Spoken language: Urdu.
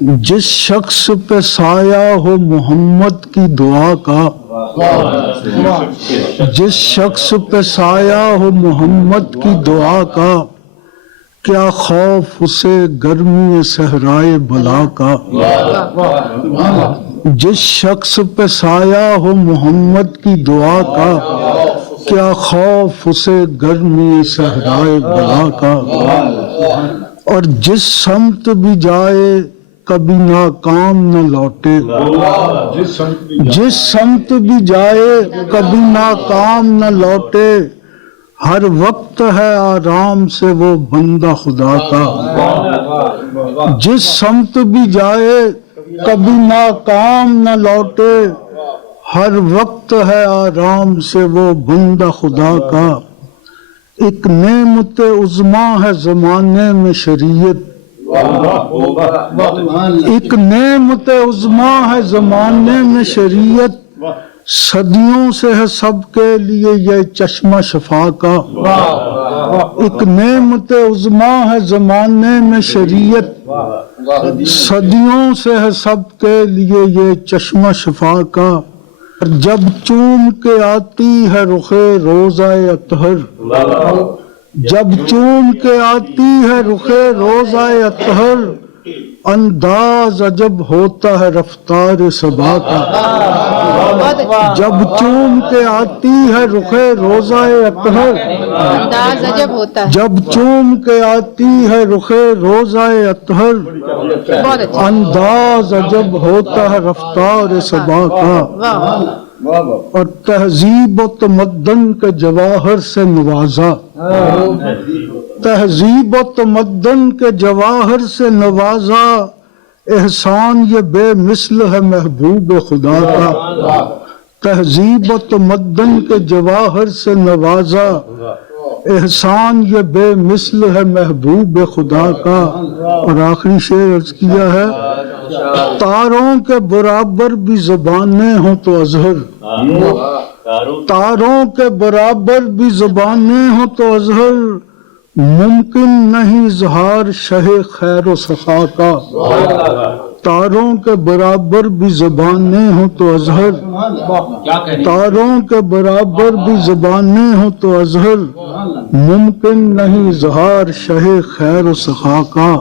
جس شخص پہ سایہ ہو محمد کی دعا کا، جس شخص پہ سایہ ہو محمد کی دعا کا، کیا خوف اسے گرمی صحرائے بلا کا۔ جس شخص پہ سایہ ہو محمد کی دعا کا، کیا خوف اسے گرمی صحرائے بلا کا۔ اور جس سمت بھی جائے کبھی ناکام نہ لوٹے، جس سمت بھی جائے کبھی ناکام نہ لوٹے، ہر وقت ہے آرام سے وہ بندہ خدا کا۔ جس سمت بھی جائے کبھی ناکام نہ لوٹے، ہر وقت ہے آرام سے وہ بندہ خدا کا۔ ایک نعمت عظما ہے زمانے میں شریعت، ایک نعمت عظما ہے زمانے میں شریعت، صدیوں سے ہے سب کے لیے یہ چشمہ شفا کا۔ ایک نعمت عظما ہے زمانے میں شریعت، صدیوں سے ہے سب کے لیے یہ چشمہ شفا کا۔ جب چوم کے آتی ہے رخ روضہ اطہر، جب چوم کے آتی ہے رخ روضہ اطہر، انداز عجب ہوتا ہے رفتار صبا کا۔ جب چوم کے آتی ہے رخ روضہ اطہر، انداز عجب ہوتا ہے، جب چوم کے آتی ہے رخ روضہ اطہر، انداز عجب ہوتا ہے رفتار صبا کا۔ اور تہذیب و تمدن کے جواہر سے نوازا، تہذیب و تمدن کے جواہر سے نوازا، احسان یہ بے مثل ہے محبوب خدا کا۔ تہذیب و تمدن کے جواہر سے نوازا، احسان یہ بے مثل ہے محبوب خدا کا۔ اور آخری شعر عرض کیا ہے، تاروں کے برابر بھی زبانیں ہوں تو اظہر، تاروں کے برابر بھی زبانیں ہوں تو اظہر، ممکن نہیں اظہار شہ خیر و سخا کا۔ تاروں کے برابر بھی زبانیں ہوں تو اظہر، تاروں کے برابر بھی زبانیں ہوں تو اظہر، ممکن نہیں اظہار شہ خیر و سخا کا۔